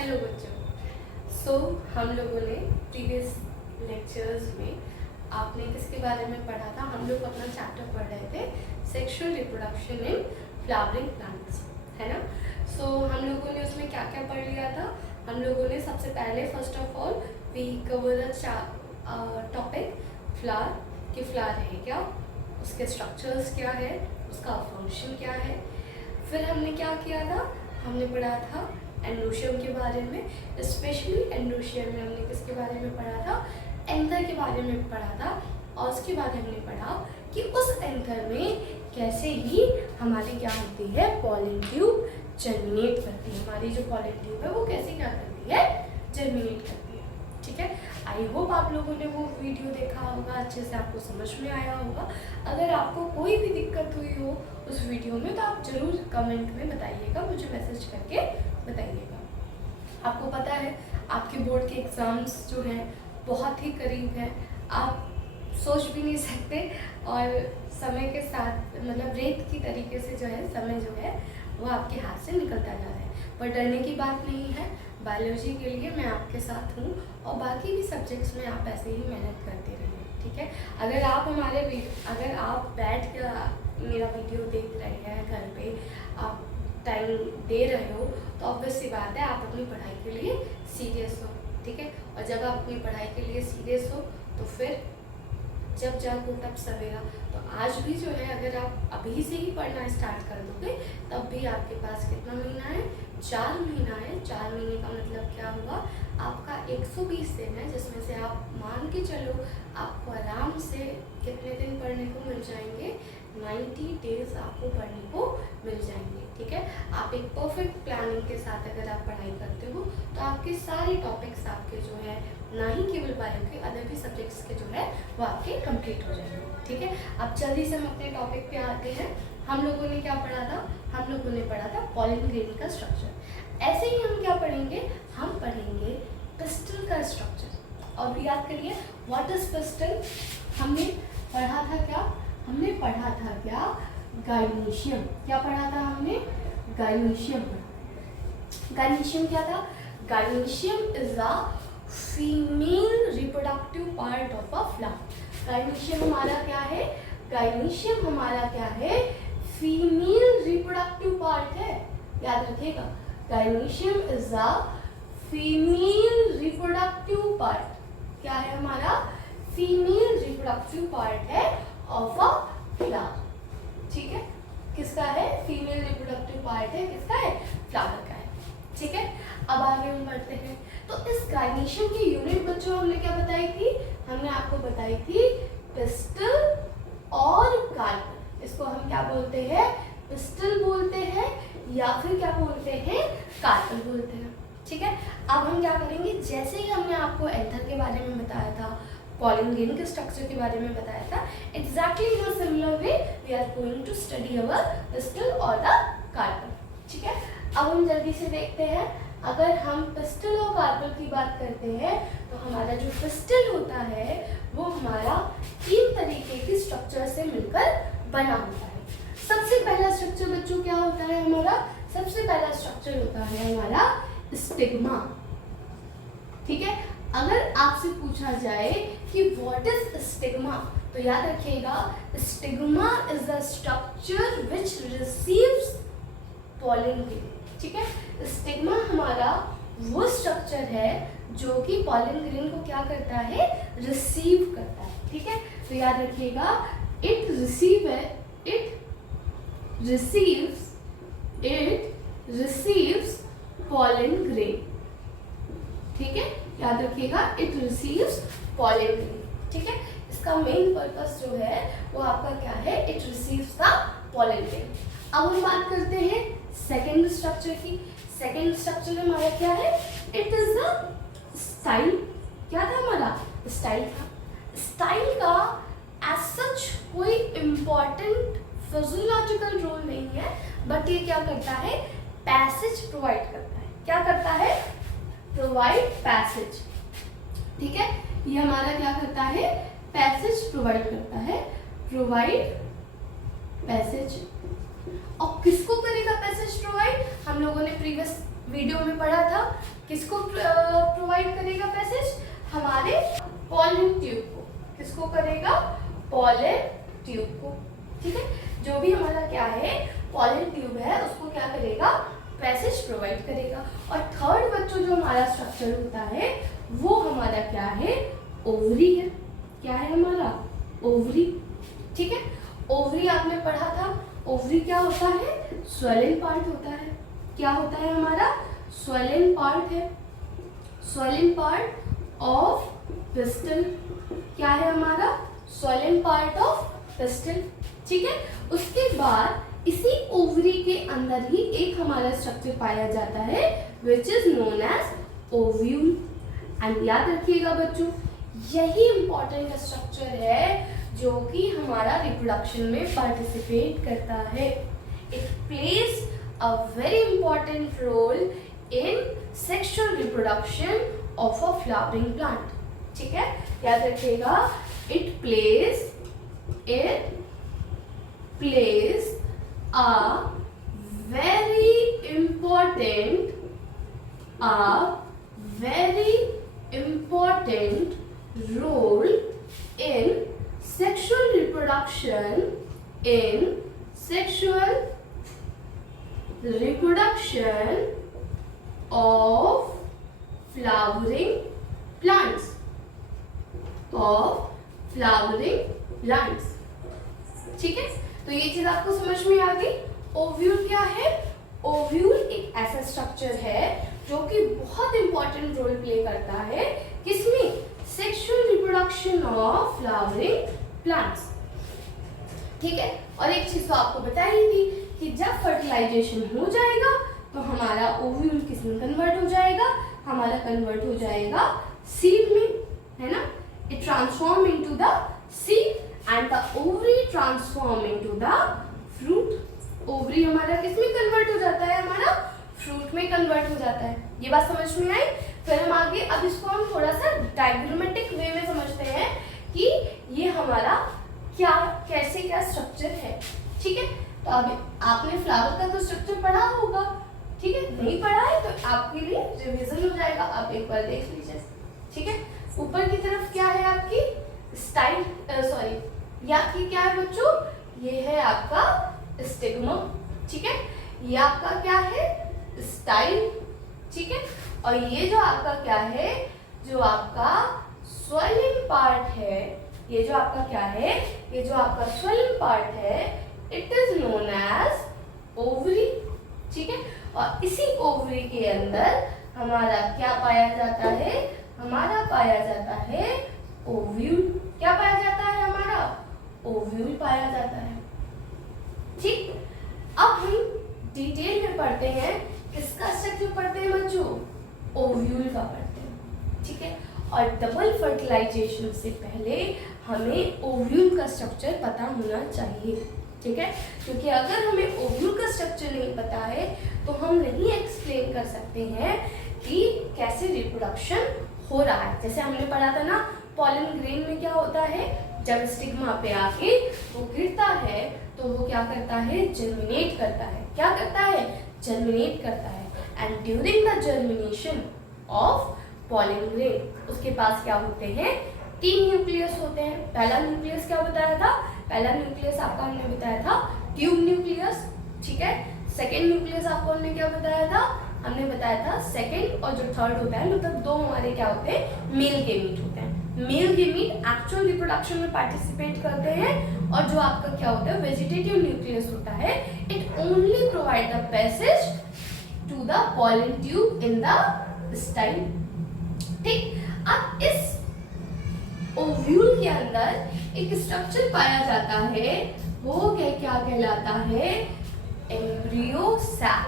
Hello बच्चों। हम लोगों ने प्रीवियस लेक्चर्स में आपने किसके बारे में पढ़ा था? हम लोग अपना चैप्टर पढ़ रहे थे sexual reproduction in flowering plants, है ना। हम लोगों ने उसमें क्या क्या पढ़ लिया था? हम लोगों ने सबसे पहले first of all we cover the topic flower, कि फ्लावर है क्या, उसके स्ट्रक्चर्स क्या है, उसका फंक्शन क्या है। फिर हमने क्या किया था? हमने पढ़ा था एंडोशियम के बारे में, स्पेशली एंडोशियम में हमने किसके बारे में पढ़ा था? एंथर के बारे में पढ़ा था। और उसके बाद हमने पढ़ा कि उस एंथर में कैसे ही हमारी क्या होती है, पॉलन ट्यूब जर्मिनेट करती है। हमारी जो पॉलन ट्यूब है वो कैसे क्या करती है, जर्मिनेट करती है। ठीक है, आई होप आप लोगों ने वो वीडियो देखा होगा, अच्छे से आपको समझ में आया होगा। अगर आपको कोई भी दिक्कत हुई हो उस वीडियो में तो आप ज़रूर कमेंट में बताइएगा, मुझे मैसेज करके बताइएगा। आपको पता है आपके बोर्ड के एग्ज़ाम्स जो हैं बहुत ही करीब हैं, आप सोच भी नहीं सकते। और समय के साथ मतलब रेत की तरीके से जो है समय जो है वो आपके हाथ से निकलता जा रहा है। पर डरने की बात नहीं है, बायोलॉजी के लिए मैं आपके साथ हूँ और बाकी भी सब्जेक्ट्स में आप ऐसे ही मेहनत करते रहिए। ठीक है, अगर आप बैठ कर मेरा वीडियो देख रहे हैं, घर पे आप टाइम दे रहे हो, तो ऑब्वियस सी बात है आप अपनी पढ़ाई के लिए सीरियस हो। ठीक है, और जब आप अपनी पढ़ाई के लिए सीरियस हो तो फिर जब जागो तब सवेरा। तो आज भी जो है अगर आप अभी से ही पढ़ना स्टार्ट कर दोगे तब भी आपके पास कितना महीना है? 4 महीना है। 4 महीने का मतलब क्या हुआ? आपका 120 दिन है, जिसमें से आप मान के चलो आपको आराम से कितने दिन पढ़ने को मिल जाएंगे? 90 डेज आपको पढ़ने को मिल जाएंगे। ठीक है, आप एक परफेक्ट प्लानिंग के साथ अगर आप पढ़ाई करते हो तो आपके सारे टॉपिक्स आपके जो है, ना ही केवल बायो के, अदर भी सब्जेक्ट्स के जो है वो आपके कंप्लीट हो जाएंगे। ठीक है, अब जल्दी से हम अपने टॉपिक पे आते हैं। हम लोगों ने क्या पढ़ा था? हम लोगों ने पढ़ा था पॉलन ग्रेन का स्ट्रक्चर। ऐसे ही हम क्या पढ़ेंगे? हम पढ़ेंगे पिस्टल का स्ट्रक्चर। और याद करिए व्हाट इज पिस्टल? हमने पढ़ा था क्या? हमने पढ़ा था क्या? गाइनीशियम। क्या पढ़ा था हमने? गाइनीशियम। गाइनीशियम क्या था? Gynoecium is a female reproductive part of a flower. Gynoecium हमारा क्या है? गाइनीशियम हमारा क्या है? फीमेल रिप्रोडक्टिव पार्ट है। याद रखिएगा, gynoecium is a female reproductive part. क्या है हमारा? फीमेल रिप्रोडक्टिव पार्ट है ऑफ अ फ्लावर। ठीक है, किसका है? फीमेल रिप्रोडक्टिव पार्ट है, किसका है? फ्लावर का है। ठीक है, अब आगे हम बढ़ते हैं। तो इस गाइनीशियम की यूनिट बच्चों हमने क्या बताई थी? हमने आपको बताई थी पिस्टल और कार्पल। इसको हम क्या बोलते हैं? पिस्टल बोलते हैं या फिर क्या बोलते हैं? कार्पल बोलते हैं। ठीक है, अब हम क्या करेंगे? जैसे ही हमने आपको एंथर के बारे में बताया था, पॉलन ग्रेन के स्ट्रक्चर के बारे में बताया था, exactly in a similar way we are going to study our pistil और द कार्पल। ठीक है, अब हम जल्दी से देखते हैं। अगर हम पिस्टल और कार्पल की बात करते हैं तो हमारा जो पिस्टल होता है वो हमारा 3 तरीके के स्ट्रक्चर से मिलकर बना होता है। सबसे पहला स्ट्रक्चर बच्चों क्या होता है हमारा? सबसे पहला स्ट्रक्चर होता है हमारा स्टिग्मा। ठीक है, अगर आपसे पूछा जाए कि व्हाट इज स्टिग्मा, तो याद रखिएगा stigma is the structure which receives pollen grain. ठीक है, स्टिग्मा हमारा वो स्ट्रक्चर है जो कि पॉलन ग्रेन को क्या करता है? रिसीव करता है। ठीक है, तो याद रखिएगा इट रिसीव्स पॉलन ग्रेन। ठीक है, याद रखिएगा इट रिसीव्स पॉलन ग्रेन। ठीक है, इसका मेन पर्पस जो है वो आपका क्या है? It receives the pollen grain. अब हम बात करते हैं सेकेंड स्ट्रक्चर की। सेकेंड स्ट्रक्चर हमारा क्या है? It is the style. क्या था हमारा? स्टाइल था। स्टाइल का एज सच कोई इम्पोर्टेंट फिजियोलॉजिकल रोल नहीं है, बट ये क्या करता है? पैसेज प्रोवाइड करता है। क्या करता है? Provide passage. ठीक है, ये हमारा क्या करता है? पैसेज प्रोवाइड करता है। प्रोवाइड पैसेज और किसको करेगा पैसेज प्रोवाइड? हम लोगों ने प्रीवियस वीडियो में पढ़ा था, किसको प्रोवाइड करेगा पैसेज? हमारे पॉलन ट्यूब को। किसको करेगा? पॉलन ट्यूब को। ठीक है, जो भी हमारा क्या है पॉलन ट्यूब है उसको क्या करेगा? पैसेज प्रोवाइड करेगा। और थर्ड बच्चों जो हमारा स्ट्रक्चर होता है वो हमारा क्या है? ओवरी है। क्या है हमारा? ओवरी। ठीक है, ओवरी आपने पढ़ा था। ओवरी क्या होता है? स्वेलिंग पार्ट होता है। क्या होता है हमारा? स्वेलिंग पार्ट है। Swelling part of pistol. क्या है हमारा? Swelling part of pistol. ठीक है, उसके बाद इसी ओवरी के अंदर ही एक हमारा स्ट्रक्चर पाया जाता है which is known as ovule. And याद रखिएगा बच्चों, यही इंपॉर्टेंट स्ट्रक्चर है जो कि हमारा रिप्रोडक्शन में पार्टिसिपेट करता है। It plays a very important role in sexual reproduction of a flowering plant. ठीक है, याद रखिएगा, it plays a very important role in sexual reproduction of flowering plants. ठीक है, तो ये चीज आपको समझ में आ गई। ओव्यूल क्या है? ओव्यूल एक ऐसा स्ट्रक्चर है जो कि बहुत इंपॉर्टेंट रोल प्ले करता है किसमें? Sexual reproduction of flowering plants. ठीक है, और एक चीज तो आपको बताई थी कि जब फर्टिलाइजेशन हो जाएगा तो हमारा ओव्यूल किसमें कन्वर्ट हो जाएगा? हमारा कन्वर्ट हो जाएगा सीड में, है ना? It transform into the seed and the ovary transform into the fruit. Ovary हमारा किसमें कन्वर्ट हो जाता है? हमारा फ्रूट में कन्वर्ट हो जाता है। ये बात समझ में आई? फिर हम आगे अब इसको हम थोड़ा सा डायग्रामेटिक वे में समझते हैं कि ये हमारा क्या कैसे क्या स्ट्रक्चर है। ठीक है, तो अब आपने फ्लावर का तो स्ट्रक्चर पढ़ा होगा। ठीक है, नहीं पढ़ा है तो आपके लिए रिवीजन हो जाएगा, आप एक बार देख लीजिए। ठीक है, ऊपर की तरफ क्या है आपकी? स्टाइल या कि क्या है बच्चों? ये है आपका स्टिग्मा। ठीक है, ये आपका क्या है? स्टाइल। ठीक है, और ये जो आपका क्या है? जो आपका स्वेलिंग पार्ट है, ये जो आपका क्या है? ये जो आपका स्वेलिंग पार्ट है, it is known as ovary. ठीक है, और इसी ओवरी के अंदर हमारा क्या पाया जाता है? हमारा पाया जाता है ओव्यूल। क्या पाया जाता है? हमारा ओव्यूल पाया जाता है। ठीक, अब हम डिटेल में पढ़ते हैं। किसका स्ट्रक्चर पढ़ते हैं बच्चों? ओव्यूल का पढ़ते हैं। ठीक है, और डबल फर्टिलाइजेशन से पहले हमें ओव्यूल का स्ट्रक्चर पता होना चाहिए। ठीक है, क्योंकि अगर हमें ओव्यूल का स्ट्रक्चर नहीं पता है तो हम नहीं एक्सप्लेन कर सकते हैं कि कैसे रिप्रोडक्शन हो रहा है। जैसे हमने पढ़ा था ना, पॉलन ग्रेन में क्या होता है? जब स्टिग्मा पे आके वो गिरता है तो वो क्या करता है? जर्मिनेट करता है। क्या करता है? जर्मिनेट करता है। And during the germination of pollen grain उसके पास क्या होते हैं? 3 न्यूक्लियस होते हैं। पहला न्यूक्लियस क्या बताया था? पहला न्यूक्लियस आपका हमने बताया था ट्यूब न्यूक्लियस। ठीक है, सेकेंड न्यूक्लियस आपको हमने क्या बताया था? हमने बताया था सेकेंड और जो थर्ड होता है, मतलब 2 हमारे क्या होते हैं? मेल गेमीट होते हैं। मेल गेमीट एक्चुअल रिप्रोडक्शन में पार्टिसिपेट करते हैं, और जो आपका क्या होता है? वेजिटेटिव न्यूक्लियस होता है। It only provide the passage to the pollen tube in the style. ठीक, अब इस ओव्यूल के अंदर एक स्ट्रक्चर पाया जाता है, वो क्या कहलाता है? Embryo sac.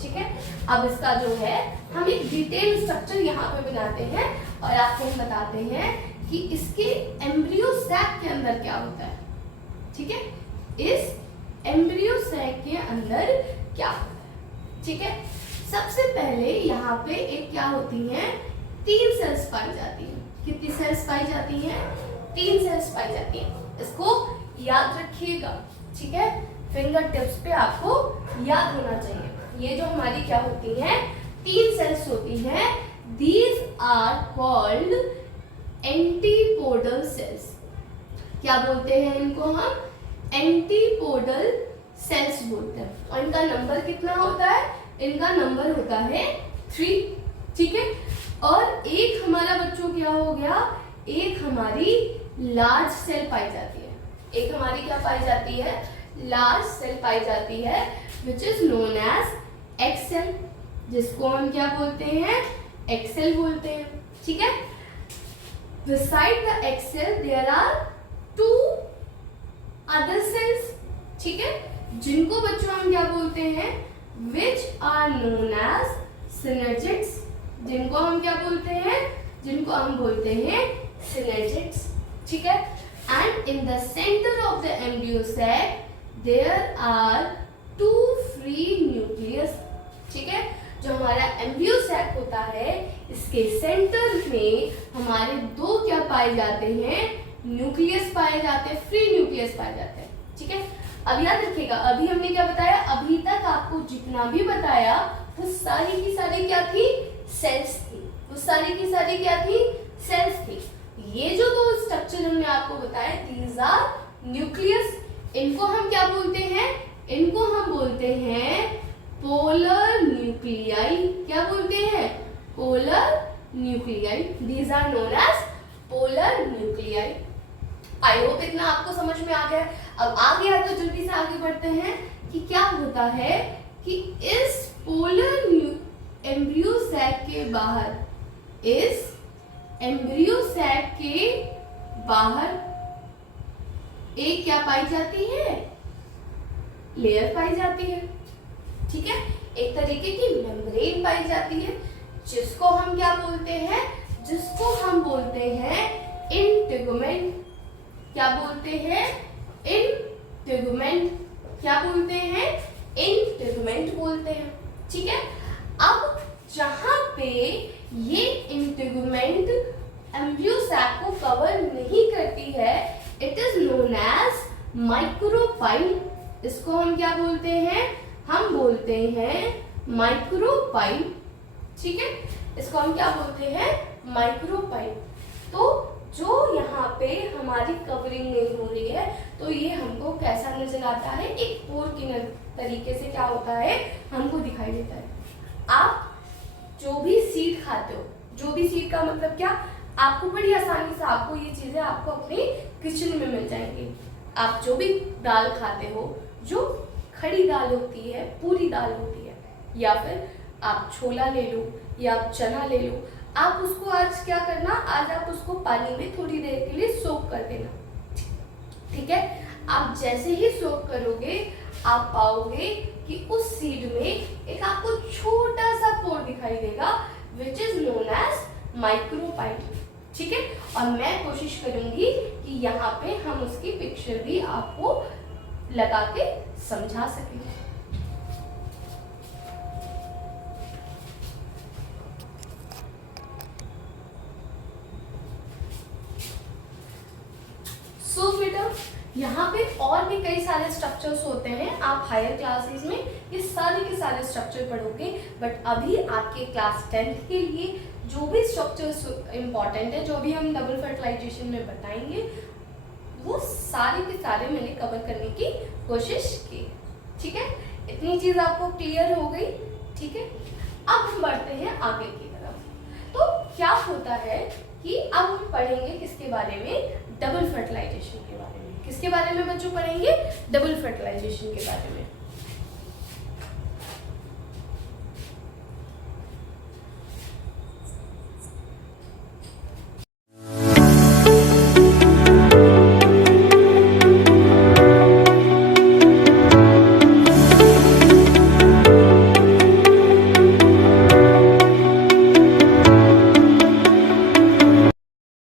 ठीक है, अब इसका जो है हम एक डिटेल स्ट्रक्चर यहाँ पे बनाते हैं और आपको हम बताते हैं कि इसके एम्ब्रियो सैक के अंदर क्या होता है। ठीक है, इस एम्ब्रियो सैक के अंदर क्या होता है? ठीक है, सबसे पहले यहाँ पे एक क्या होती हैं? 3 सेल्स पाई जाती हैं। कितनी सेल्स पाई जाती हैं? 3 सेल्स पाई जाती हैं। इसको याद रखिएगा। ठीक है, फिंगर टिप्स पे आपको याद होना चाहिए। ये जो हमारी क्या होती हैं, 3 सेल्स होती हैं, these are called antipodal cells. क्या बोलते हैं इनको हम? एंटीपोडल सेल्स बोलते हैं। और इनका नंबर कितना होता है? इनका नंबर होता है 3, ठीक है। और एक हमारा बच्चों क्या हो गया, एक हमारी लार्ज सेल पाई जाती है। एक हमारी क्या पाई जाती है? लार्ज सेल पाई जाती है, which is known as egg cell, जिसको हम क्या बोलते हैं? एक्सेल बोलते हैं, ठीक है। Beside the axil there are 2 other cells, ठीक है, जिनको बच्चों हम क्या बोलते हैं? Which are known as synergids, जिनको हम क्या बोलते हैं? जिनको हम बोलते हैं synergids, ठीक है। And in the center of the embryo sac there are 2 free nucleus, ठीक है। जो हमारा एम्ब्रियो सैक होता है, इसके सेंटर में हमारे 2 क्या पाए जाते हैं? न्यूक्लियस पाए जाते हैं, फ्री न्यूक्लियस पाए जाते हैं, ठीक है। अब याद रखिएगा, अभी हमने क्या बताया? अभी तक आपको जितना भी बताया वो सारी की सारी क्या थी? सेल्स थी। वो सारी की सारी क्या थी? सेल्स थी। ये जो 2 स्ट्रक्चर हमने आपको बताया, दीज आर न्यूक्लियस। इनको हम क्या बोलते हैं? इनको हम बोलते हैं पोलर न्यूक्लियाई। क्या बोलते हैं? Polar nuclei. These are known as polar nuclei. I hope इतना आपको समझ में आ गया। अब आ गया तो जल्दी से आगे बढ़ते हैं कि क्या होता है कि इस पोलर एम्ब्रियो सैक के बाहर, इस एम्ब्रियो सैक के बाहर एक क्या पाई जाती है? लेयर पाई जाती है, ठीक है। एक तरीके की मेम्ब्रेन पाई जाती है, जिसको हम क्या बोलते हैं? जिसको हम बोलते हैं इंटेगुमेंट। क्या बोलते हैं? इंटेगुमेंट। क्या बोलते हैं? इंटेगुमेंट बोलते हैं, ठीक है। अब जहां पे ये इंटेगुमेंट एम्ब्रियो सैक को कवर नहीं करती है, it is known as micropyle. इसको हम क्या बोलते हैं? हम बोलते हैं माइक्रोपाइल, ठीक है। इसको हम क्या बोलते हैं? माइक्रोपाइल। तो जो यहाँ पे हमारी कवरिंग नहीं हो रही है, तो ये हमको कैसा नजर आता है? एक पोर की तरीके से क्या होता है? हमको दिखाई देता है। आप जो भी सीड खाते हो, जो भी सीड का मतलब क्या, आपको बड़ी आसानी से आपको ये चीजें आपको अपने किचन में मिल जाएंगी। आप जो भी दाल खाते हो, जो खड़ी दाल होती है, पूरी दाल होती है, या फिर आप छोला ले लो या आप चना ले लो, आप उसको आज क्या करना, आज आप उसको पानी में थोड़ी देर के लिए सोक कर देना, ठीक है। आप जैसे ही सोक करोगे, आप पाओगे कि उस सीड में एक आपको छोटा सा पोर दिखाई देगा, which is known as micropyle, ठीक है। और मैं कोशिश करूंगी कि यहाँ पे हम उसकी पिक्चर भी आपको लगा के समझा सकें। सो बेटा, यहाँ पे और भी कई सारे स्ट्रक्चर्स होते हैं। आप हायर क्लासेस में ये सारे के सारे स्ट्रक्चर पढ़ोगे, बट अभी आपके क्लास 10th के लिए जो भी स्ट्रक्चर्स इंपॉर्टेंट है, जो भी हम डबल फर्टिलाइजेशन में बताएंगे, वो सारे के सारे मैंने कवर करने की कोशिश की, ठीक है। इतनी चीज आपको क्लियर हो गई, ठीक है। अब हम बढ़ते हैं आगे की तरफ। तो क्या होता है कि अब हम पढ़ेंगे किसके बारे में? डबल फर्टिलाइजेशन के बारे में। किसके बारे में बच्चों पढ़ेंगे? डबल फर्टिलाइजेशन के बारे में।